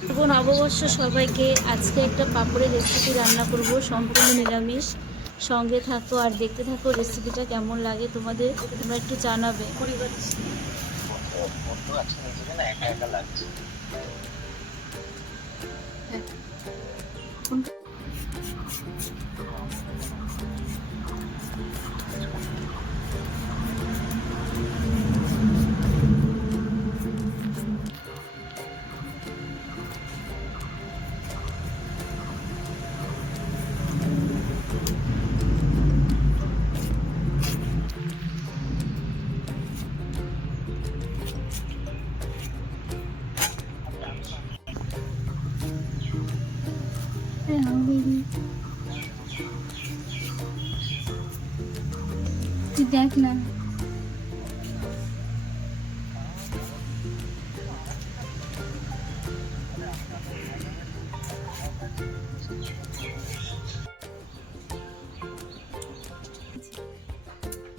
শুভ নববর্ষ সবাইকে। আজকে একটা পাপড়ের রেসিপি রান্না করব, সম্পূর্ণ নিরামিষ। সঙ্গে থাকো আর দেখতে থাকো রেসিপিটা কেমন লাগে তোমাদের, তোমরা একটু জানাবে। দেখ না,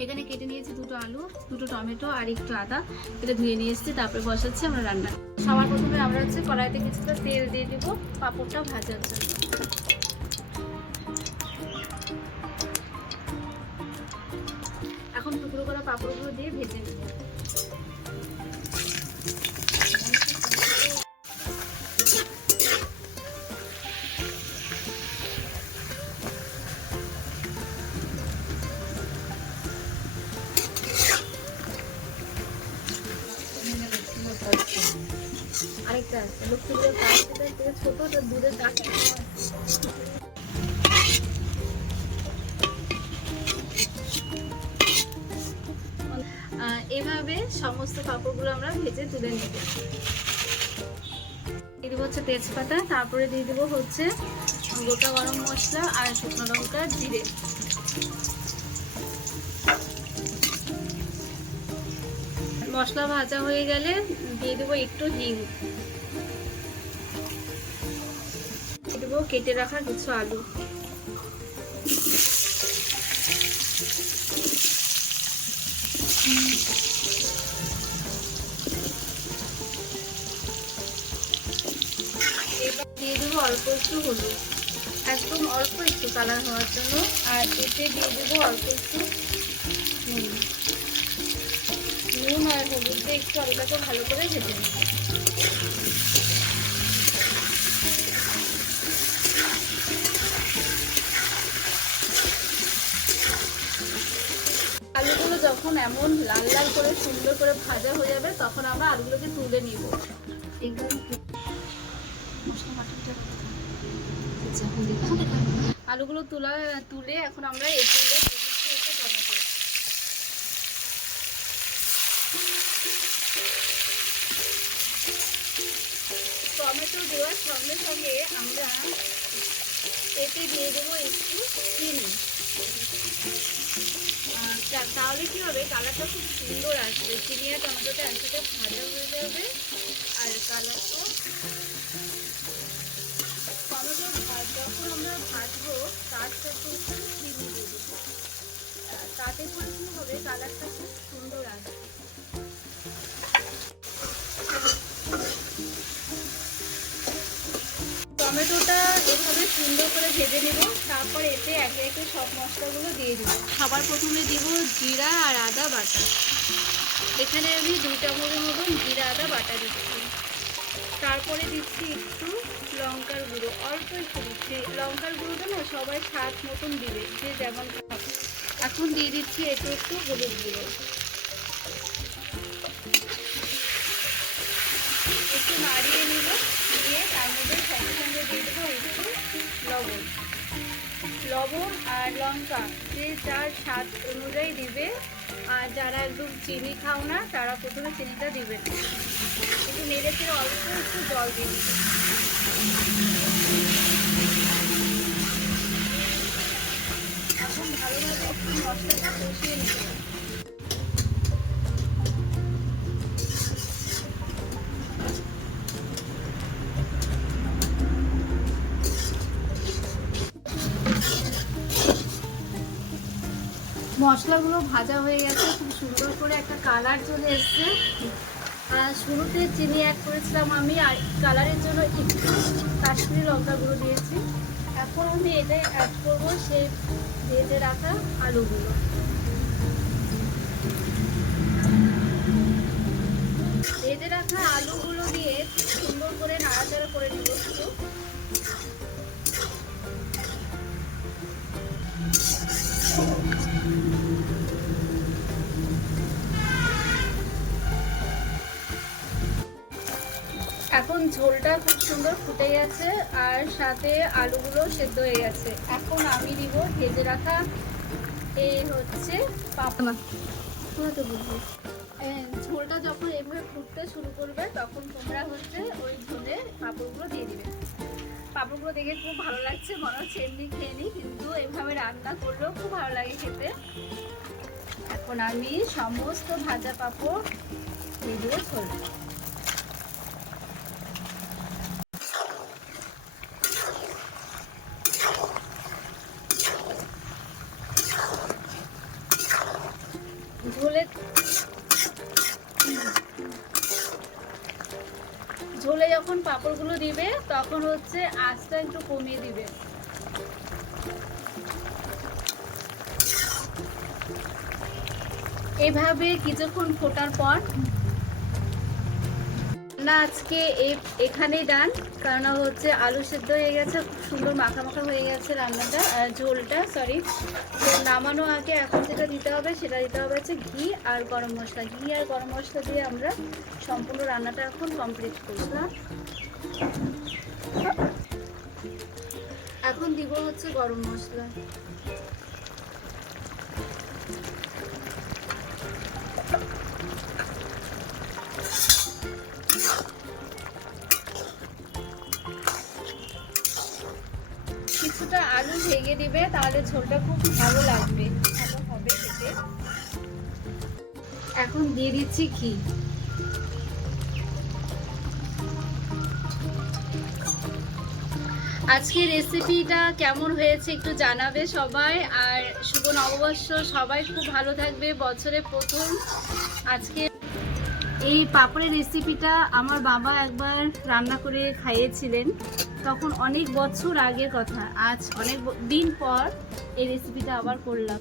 এখানে কেটে নিয়েছি দুটো আলু, দুটো টমেটো আর একটু আদা। এটা ধুয়ে নিয়ে এসেছি, তারপরে বসাচ্ছি আমরা রান্না। সবার প্রথমে আমরা কড়াইতে কিছুটা তেল দিয়ে দিব পাঁপড়টা ভাজার জন্য। এখন টুকরো করা পাঁপড়গুলো দিয়ে ভেজে নেব। আরেকটা আছে লক্ষ্মীপুরের পাঁচটা থেকে ছোট দুধের দাঁত। এভাবে সমস্ত পাঁপড়গুলো আমরা ভেজে তুলে নেব। দিয়ে দেবো হচ্ছে তেজপাতা, তারপরে দিয়ে দেবো হচ্ছে গোটা গরম মশলা আর শুকনো লঙ্কা, জিরে। মশলা ভাজা হয়ে গেলে দিয়ে দেবো একটু হিং, দিয়ে দেবো কেটে রাখা কিছু আলু। এবার দিয়ে দেবো অল্প একটু হলুদ, একদম অল্প একটু কালার হওয়ার জন্য। আর এতে দিয়ে দেবো অল্প একটু নুন আর হলুদ দিয়ে একটু আলুটাকে ভালো করে ভেজে নেব। আলুগুলো যখন এমন লাল লাল করে সুন্দর করে ভাজা হয়ে যাবে, তখন আমরা আলুগুলোকে তুলে নিব। আলুগুলো তুলে এখন আমরা এই তেলে টমেটো। টমেটো দেওয়ার সঙ্গে সঙ্গে আমরা এতে দিয়ে দেবো একটু চিনি। তাহলে কি হবে, কালারটা খুব সুন্দর আসবে। চিনি আর টমেটোটা একসাথে ভাজা হয়ে যাবে আর কালারটাও। টমেটো যখন আমরা ভাজবো তার সাথে একটু চিনি দিয়ে দেবো, তাতে করে কি হবে, কালারটা খুব সুন্দর আসবে। টমেটোটা এভাবে সুন্দর করে ভেজে নেব। তারপর এতে একে একে সব মশলাগুলো দিয়ে দেবো। সবার প্রথমে দিব জিরা আর আদা বাটা। এখানে আমি 2 চামচের মতন জিরা আদা বাটা দিচ্ছি। তারপরে দিচ্ছি একটু লঙ্কার গুঁড়ো, অল্প একটু দিচ্ছি। লঙ্কার গুঁড়োটা না সবাই স্বাদ মতন দিবে, যে যেমন খাবে। এখন দিয়ে দিচ্ছি এতে একটু হলুদ গুঁড়ো, একটু নাড়িয়ে নিব। দিয়ে তার মধ্যে সঙ্গে সঙ্গে দিয়ে দেবো একটু লবণ আর লঙ্কা, যে যার স্বাদ অনুযায়ী দিবে। আর যারা একদম চিনি খাও না, তারা প্রথমে চিনিটা দিবেন। একটু নেড়ে চেড়ে অল্প একটু জল দিয়ে দিবেন। এখন ভালোভাবে একটু মশলাটা কষিয়ে নেবেন। মশলাগুলো ভাজা হয়ে গেছে, খুব সুন্দর করে একটা কালার চলে এসছে। আর শুরুতে চিনি অ্যাড করেছিলাম আমি, আর কালারের জন্য একটু কাশ্মীরি লঙ্কা গুঁড়ো দিয়েছি। এখন আমি এতে অ্যাড করবো সেই ভেজে রাখা আলুগুলো। ভেজে রাখা আলুগুলো দিয়ে সুন্দর করে নাড়াচাড়া করে নেব একটু। এখন ঝোলটা খুব সুন্দর ফুটে গেছে আর সাথে আলুগুলো সেদ্ধ হয়ে গেছে। এখন আমি দিব ভেজে রাখা এই হচ্ছে পাপনা। ঝোলটা যখন এভাবে ফুটতে শুরু করবে তখন তোমরা হচ্ছে ওই ঝোলে পাঁপড়গুলো দিয়ে দিবে। পাঁপড়গুলো দেখে খুব ভালো লাগছে, মনে হচ্ছে এমনি খেয়ে নিই, কিন্তু এভাবে রান্না করলেও খুব ভালো লাগে খেতে। এখন আমি সমস্ত ভাজা পাঁপড় দিয়ে দেবো ঝোলে। ঝোলে যখন পাঁপড়গুলো দিবে তখন হচ্ছে আঁচটা একটু কমিয়ে দিবে। এভাবে কিছুক্ষণ ফোটার পর না, আজকে এখানেই ডান, কারণ হচ্ছে আলু সেদ্ধ হয়ে গেছে, খুব সুন্দর মাখা মাখা হয়ে গেছে রান্নাটা, ঝোলটা সরি। তো নামানো আগে এখন যেটা দিতে হবে সেটা দিতে হবে হচ্ছে ঘি আর গরম মশলা। ঘি আর গরম মশলা দিয়ে আমরা সম্পূর্ণ রান্নাটা এখন কমপ্লিট করলাম। এখন দিব হচ্ছে গরম মশলা। কিছুটা আলু ভেঙে দিবে, তাহলে ঝোলটা খুব ভালো লাগবে, ভালো হবে খেতে। এখন দিয়ে দিচ্ছি ঘি। আজকের রেসিপিটা কেমন হয়েছে একটু জানাবে সবাই। আর শুভ নববর্ষ, সবাই খুব ভালো থাকবে, বছরে প্রথম। আজকে এই পাপড়ের রেসিপিটা আমার বাবা একবার রান্না করে খাইয়েছিলেন, তখন অনেক বছর আগের কথা। আজ অনেক দিন পর এই রেসিপিটা আবার করলাম।